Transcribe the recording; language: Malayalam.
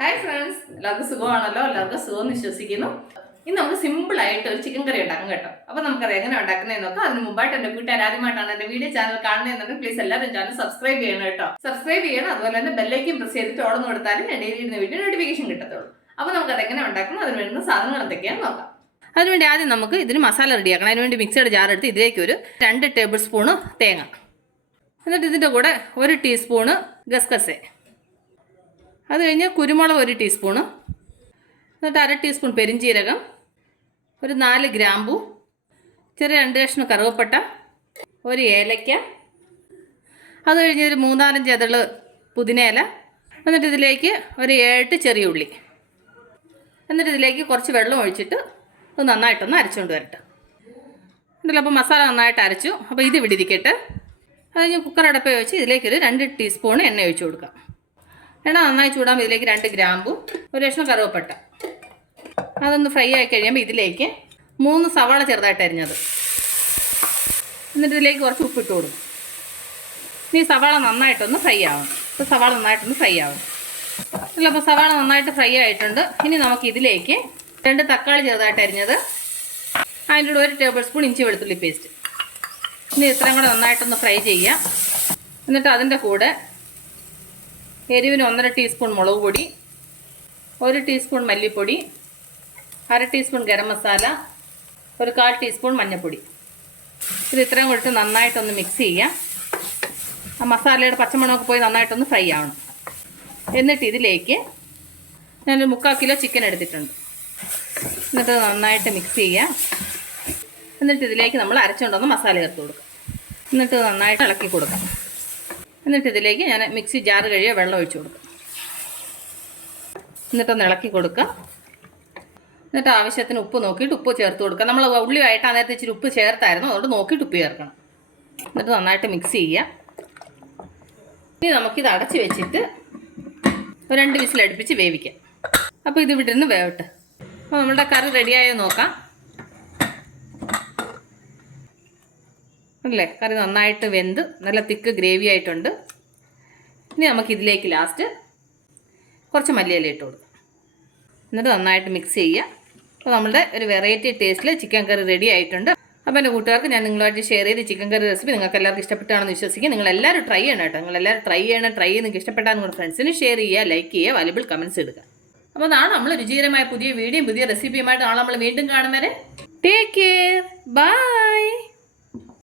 ഹായ് ഫ്രണ്ട്സ്, എല്ലാവർക്കും സുഖമാണല്ലോ. എല്ലാവർക്കും സുഖം വിശ്വസിക്കുന്നു. ഇന്ന് നമുക്ക് സിമ്പിൾ ആയിട്ട് ഒരു ചിക്കൻ കറി ഉണ്ടാക്കും കേട്ടോ. അപ്പോൾ നമുക്കറിയാം എങ്ങനെ ഉണ്ടാക്കുന്നതെന്ന് നോക്കാം. അതിന് മുമ്പായിട്ട് എൻ്റെ കൂട്ടുകാർ ആദ്യമായിട്ടാണ് എൻ്റെ വീഡിയോ ചാനൽ കാണുന്നതെന്നുണ്ടെങ്കിൽ പ്ലീസ് എല്ലാവരും ചാനൽ സബ്സ്ക്രൈബ് ചെയ്യണം കേട്ടോ. സബ്സ്ക്രൈബ് ചെയ്യണം. അതുപോലെ തന്നെ ബെല്ലൈക്കൻ പ്രസ് ചെയ്തിട്ട് ഓർന്ന് കൊടുത്താലും എൻ്റെ ഇരുന്ന വീഡിയോ നോട്ടിഫിക്കേഷൻ കിട്ടത്തുള്ളൂ. അപ്പോൾ നമുക്കത് എങ്ങനെ ഉണ്ടാക്കണം, അതിന് വേണ്ടുന്ന സാധനങ്ങൾ എന്തൊക്കെയാണെന്ന് നോക്കാം. അതിനുവേണ്ടി ആദ്യം നമുക്ക് ഇതിന് മസാല റെഡിയാക്കണം. അതിനുവേണ്ടി മിക്സിയുടെ ജാർ എടുത്ത് ഇതിലേക്ക് ഒരു 2 ടേബിൾ സ്പൂണ് തേങ്ങ, എന്നിട്ട് ഇതിൻ്റെ കൂടെ 1 ടീസ്പൂണ് ഗസ്കസെ, അത് കഴിഞ്ഞ് കുരുമുളക് 1 ടീസ്പൂണ്, എന്നിട്ട് 1/2 ടീസ്പൂൺ പെരിഞ്ചീരകം, ഒരു 4 ഗ്രാമ്പു, ചെറിയ 2 കഷ്ണം കറുവപ്പട്ട, 1 ഏലയ്ക്ക, അത് കഴിഞ്ഞ് ഒരു 3-4 ഇതള് പുതിനയില, എന്നിട്ട് ഇതിലേക്ക് ഒരു 7 ചെറിയ ഉള്ളി, എന്നിട്ട് ഇതിലേക്ക് കുറച്ച് വെള്ളം ഒഴിച്ചിട്ട് അത് നന്നായിട്ടൊന്ന് അരച്ചുകൊണ്ട് വരട്ടെ. എന്നിട്ട് അപ്പോൾ മസാല നന്നായിട്ട് അരച്ചു. അപ്പോൾ ഇത് ഇവിടെ ഇരിക്കട്ടെ. അത് കഴിഞ്ഞ് കുക്കർ അടപ്പ് വെച്ച് ഇതിലേക്കൊരു 2 ടീസ്പൂൺ എണ്ണ ഒഴിച്ചു കൊടുക്കാം. എണ്ണ നന്നായി ചൂടാകുമ്പോൾ ഇതിലേക്ക് 2 ഗ്രാമ്പു, 1 കഷ്ണം കറുവപ്പട്ട, അതൊന്ന് ഫ്രൈ ആയി കഴിയുമ്പോൾ ഇതിലേക്ക് 3 സവാള ചെറുതായിട്ട് അരിഞ്ഞത്, എന്നിട്ട് ഇതിലേക്ക് കുറച്ച് ഉപ്പിട്ട് കൊടുക്കും. ഇനി സവാള നന്നായിട്ടൊന്ന് ഫ്രൈ ആവണം. അപ്പോൾ സവാള നന്നായിട്ടൊന്ന് ഫ്രൈ ആവണം. അല്ല, അപ്പോൾ സവാള നന്നായിട്ട് ഫ്രൈ ആയിട്ടുണ്ട്. ഇനി നമുക്ക് ഇതിലേക്ക് 2 തക്കാളി ചെറുതായിട്ട് അരിഞ്ഞത്, അതിൻ്റെ കൂടെ 1 ടേബിൾ സ്പൂൺ ഇഞ്ചി വെളുത്തുള്ളി പേസ്റ്റ്, ഇനി ഇത്രയും കൂടെ നന്നായിട്ടൊന്ന് ഫ്രൈ ചെയ്യാം. എന്നിട്ട് അതിൻ്റെ കൂടെ എരിവിന് 1.5 ടീസ്പൂൺ മുളക് പൊടി, 1 ടീസ്പൂൺ മല്ലിപ്പൊടി, 1/2 ടീസ്പൂൺ ഗരം മസാല, ഒരു 1/4 ടീസ്പൂൺ മഞ്ഞൾപ്പൊടി, ഇത് ഇത്രയും കൂടിയിട്ട് നന്നായിട്ടൊന്ന് മിക്സ് ചെയ്യാം. ആ മസാലയുടെ പച്ചമണമൊക്കെ പോയി നന്നായിട്ടൊന്ന് ഫ്രൈ ആവണം. എന്നിട്ട് ഇതിലേക്ക് ഞാനൊരു 3/4 കിലോ ചിക്കൻ എടുത്തിട്ടുണ്ട്. എന്നിട്ട് നന്നായിട്ട് മിക്സ് ചെയ്യാം. എന്നിട്ട് ഇതിലേക്ക് നമ്മൾ അരച്ചുകൊണ്ടൊന്ന് മസാല ചേർത്ത് കൊടുക്കാം. എന്നിട്ട് നന്നായിട്ട് ഇളക്കി കൊടുക്കാം. എന്നിട്ട് ഇതിലേക്ക് ഞാൻ മിക്സി ജാർ കഴിയുക വെള്ളം ഒഴിച്ച് കൊടുക്കാം. എന്നിട്ടൊന്ന് ഇളക്കി കൊടുക്കാം. എന്നിട്ട് ആവശ്യത്തിന് ഉപ്പ് നോക്കിയിട്ട് ഉപ്പ് ചേർത്ത് കൊടുക്കാം. നമ്മൾ ഉള്ളിയായിട്ട് നേരത്തെ ഇച്ചിരി ഉപ്പ് ചേർത്തായിരുന്നു, അതുകൊണ്ട് നോക്കിയിട്ട് ഉപ്പ് ചേർക്കണം. എന്നിട്ട് നന്നായിട്ട് മിക്സ് ചെയ്യാം. ഇനി നമുക്കിത് അടച്ച് വെച്ചിട്ട് 2 വിസിൽ അടുപ്പിച്ച് വേവിക്കാം. അപ്പോൾ ഇത് ഇവിടെ നിന്ന് വേവട്ടെ. അപ്പോൾ നമ്മളുടെ കറി റെഡിയായോ നോക്കാം. അല്ലേ, കറി നന്നായിട്ട് വെന്ത് നല്ല തിക്ക് ഗ്രേവി ആയിട്ടുണ്ട്. ഇനി നമുക്കിതിലേക്ക് ലാസ്റ്റ് കുറച്ച് മല്ലിയില ഇട്ട് കൊടുക്കാം. എന്നിട്ട് നന്നായിട്ട് മിക്സ് ചെയ്യുക. അപ്പോൾ നമ്മളുടെ ഒരു വെറൈറ്റി ടേസ്റ്റിൽ ചിക്കൻ കറി റെഡി ആയിട്ടുണ്ട്. അപ്പോൾ എൻ്റെ കൂട്ടുകാർക്ക് ഞാൻ നിങ്ങളുമായിട്ട് ഷെയർ ചെയ്ത് ചിക്കൻ കറി റെസിപ്പി നിങ്ങൾക്ക് എല്ലാവർക്കും ഇഷ്ടപ്പെട്ടാണെന്ന് വിശ്വസിക്കുക. നിങ്ങളെല്ലാവരും ട്രൈ ചെയ്യണം കേട്ടോ. നിങ്ങളെല്ലാവരും ട്രൈ ചെയ്ത് നിങ്ങൾക്ക് ഇഷ്ടപ്പെട്ടാൽ നിങ്ങളുടെ ഫ്രണ്ട്സിന് ഷെയർ ചെയ്യുക, ലൈക്ക് ചെയ്യുക, വാല്യുബിൾ കമൻറ്റ്സ് ഇടുക. അപ്പോൾ നാളെ നമ്മൾ രുചികരമായ പുതിയ വീഡിയോയും പുതിയ റെസിപ്പിയുമായിട്ട് നാളെ നമ്മൾ വീണ്ടും കാണുന്നവരെ ടേക്ക് കെയർ, ബൈ.